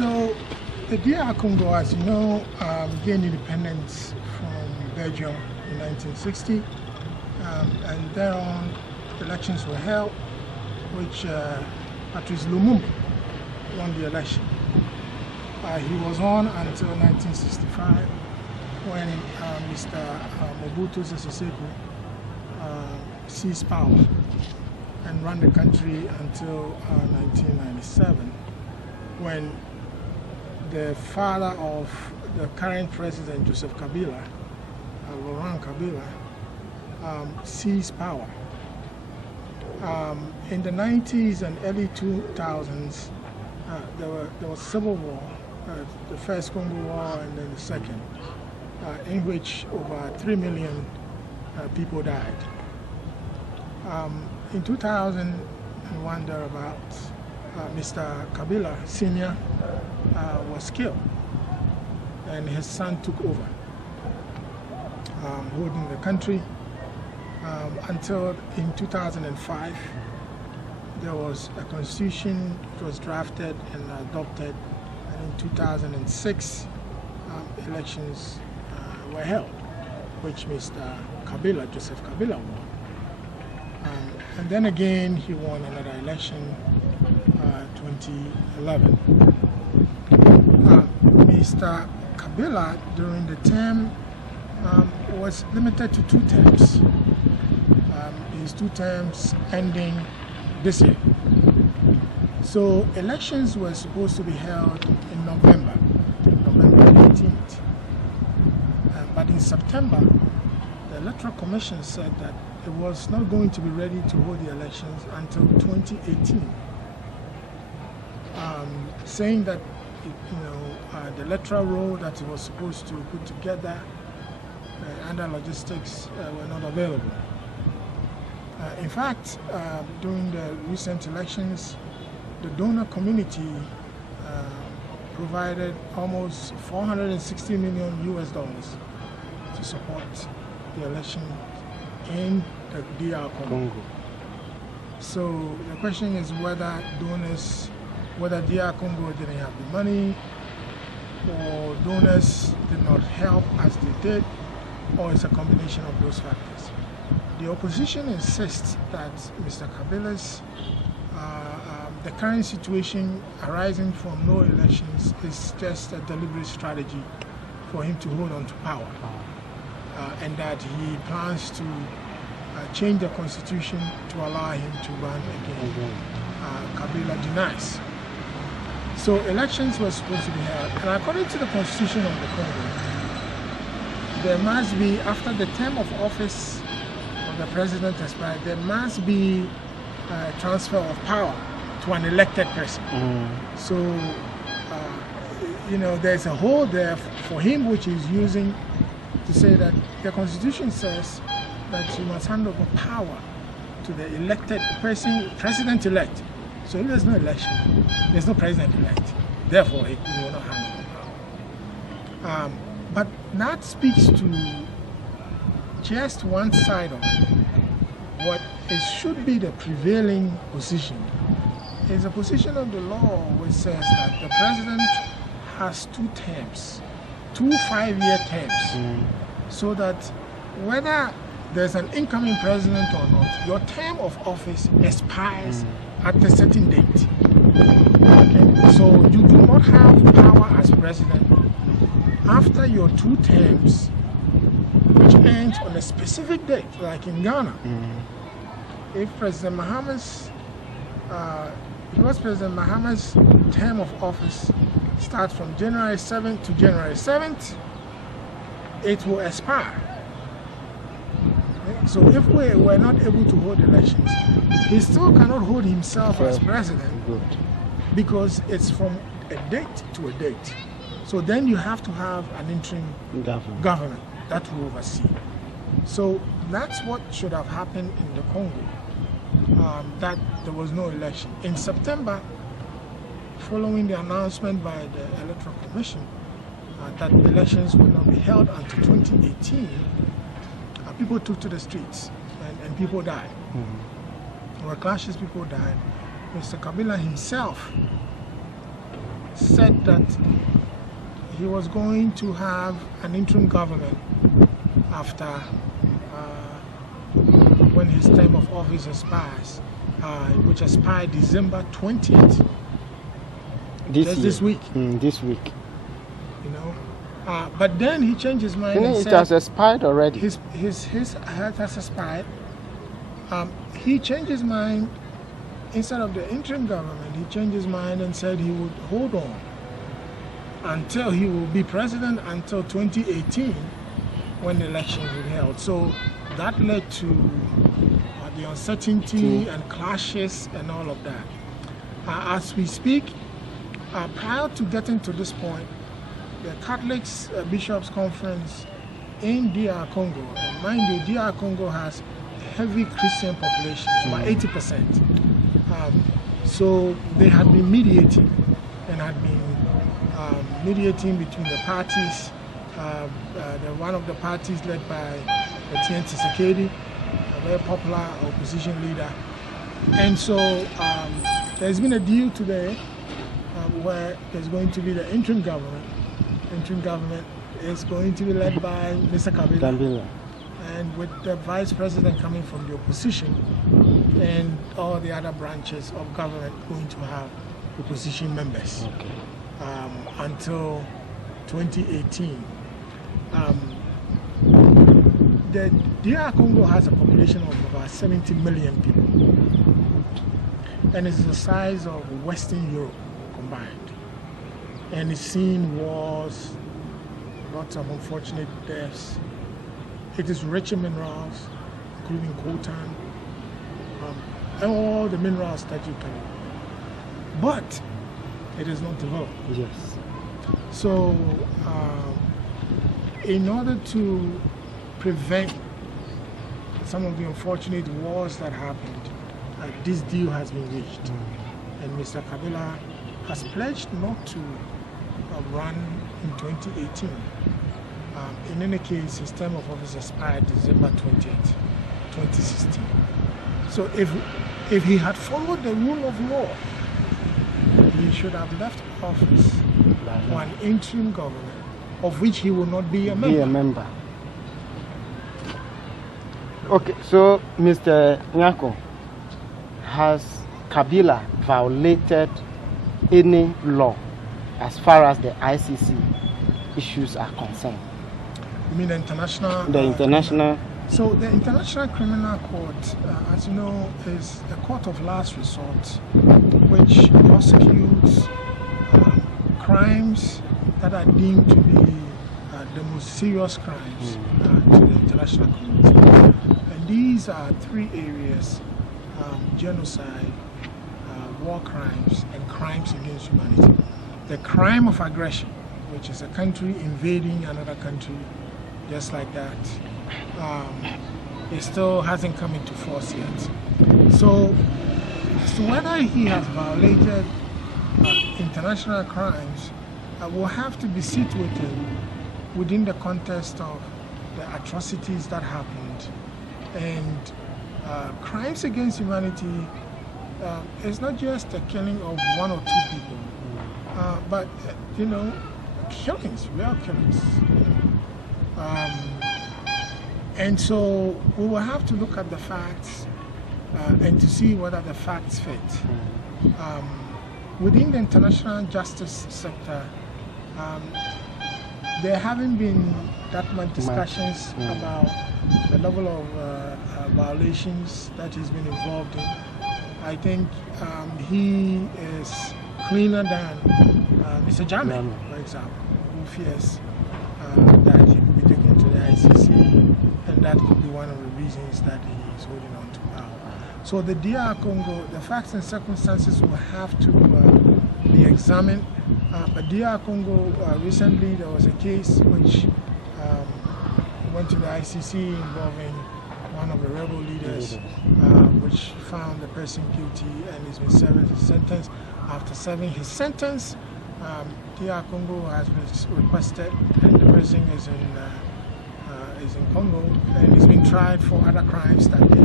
So the DR Congo, as you know, gained independence from Belgium in 1960, and thereon elections were held, which Patrice Lumumba won the election. He was on until 1965, when Mr. Mobutu Sese Seko seized power and ran the country until 1997, when the father of the current president, Joseph Kabila, Laurent Kabila, seized power. In the 90s and early 2000s, there was civil war, the first Congo War and then the second, in which over 3 million people died. In 2001, thereabouts, Mr. Kabila Senyo was killed, and his son took over, holding the country until in 2005 there was a constitution which was drafted and adopted, and in 2006 elections were held, which Mr. Kabila, Joseph Kabila, won. And then again he won another election, 2011. Mr. Kabila, during the term, was limited to 2 terms. His 2 terms ending this year. So elections were supposed to be held in November 18th. But in September, the Electoral Commission said that it was not going to be ready to hold the elections until 2018. Saying that the electoral roll that it was supposed to put together and the logistics were not available. In fact, during the recent elections, the donor community provided almost $460 million to support the election in the DR Congo. So the question is whether DR Congo didn't have the money, or donors did not help as they did, or it's a combination of those factors. The opposition insists that Mr. Kabila's the current situation arising from no elections is just a deliberate strategy for him to hold on to power, and that he plans to change the constitution to allow him to run again. Kabila denies. So elections were supposed to be held, and according to the constitution of the Congo, there must be, after the term of office of the president expired, there must be a transfer of power to an elected person. So, there's a hole there for him, which he's using to say that the constitution says that you must hand over power to the elected person, president-elect. So if there's no election, there's no president-elect. Therefore, he will not hand over power. But that speaks to just one side of it. What it should be the prevailing position is a position of the law which says that the president has 2 terms, 2 5-year terms, so that whether there's an incoming president or not, your term of office expires at a certain date. Okay? So you do not have power as president after your 2 terms, which ends on a specific date, like in Ghana. If President Mahama's term of office starts from January 7th to January 7th, it will expire. Okay? So if we were not able to hold elections, he still cannot hold himself as president because it's from a date to a date. So then you have to have an interim government that will oversee. So that's what should have happened in the Congo, that there was no election. In September, following the announcement by the Electoral Commission that elections will not be held until 2018, people took to the streets and people died. There were clashes, people died. Mr. Kabila himself said that he was going to have an interim government after when his term of office expires, which expired December 20th. This week. This week. You know, but then he changed his mind. And it said has expired already. His has expired. He changed his mind. Instead of the interim government, he changed his mind and said he would hold on until he will be president until 2018, when the elections will be held. So that led to the uncertainty and clashes and all of that. As we speak, prior to getting to this point, the Catholic Bishops' Conference in DR Congo, and mind you, DR Congo has heavy Christian population, about 80%. So they had been mediating and had been mediating between the parties. One of the parties led by Etienne Tshisekedi, a very popular opposition leader. And so there's been a deal today where there's going to be the interim government. Interim government is going to be led by Mr. Kabila. And with the vice president coming from the opposition, and all the other branches of government going to have opposition members until 2018. The DR Congo has a population of about 70 million people, and it's the size of Western Europe combined. And it's seen wars, lots of unfortunate deaths. It is rich in minerals, including coltan, and all the minerals that you can. But it is not developed. Yes. So, in order to prevent some of the unfortunate wars that happened, this deal has been reached. And Mr. Kabila has pledged not to run in 2018. In any case, his term of office expired December 20th, 2016. So if he had followed the rule of law, he should have left office for an interim government, of which he will not be a member. Okay, so Mr. Nyarko, has Kabila violated any law as far as the ICC issues are concerned? You mean the international? The international. So the International Criminal Court, as you know, is a court of last resort, which prosecutes crimes that are deemed to be the most serious crimes to the international community. And these are three areas: genocide, war crimes, and crimes against humanity. The crime of aggression, which is a country invading another country, just like that, it still hasn't come into force yet. So, as to whether he has violated international crimes, will have to be situated within the context of the atrocities that happened. And crimes against humanity is not just the killing of one or two people, but you know, killings, real killings. And so we will have to look at the facts and to see whether the facts fit. Within the international justice sector, there haven't been that much discussions about the level of violations that he's been involved in. I think he is cleaner than Mr. Jammeh, for example, who fears that he could be taken to the ICC, and that could be one of the reasons that he is holding on to power. So the DR Congo, the facts and circumstances will have to be examined. But DR Congo, recently there was a case which went to the ICC involving one of the rebel leaders, which found the person guilty, and he's been serving his sentence. After serving his sentence, DR Congo has been requested, and the person is in Congo, and he's been tried for other crimes that they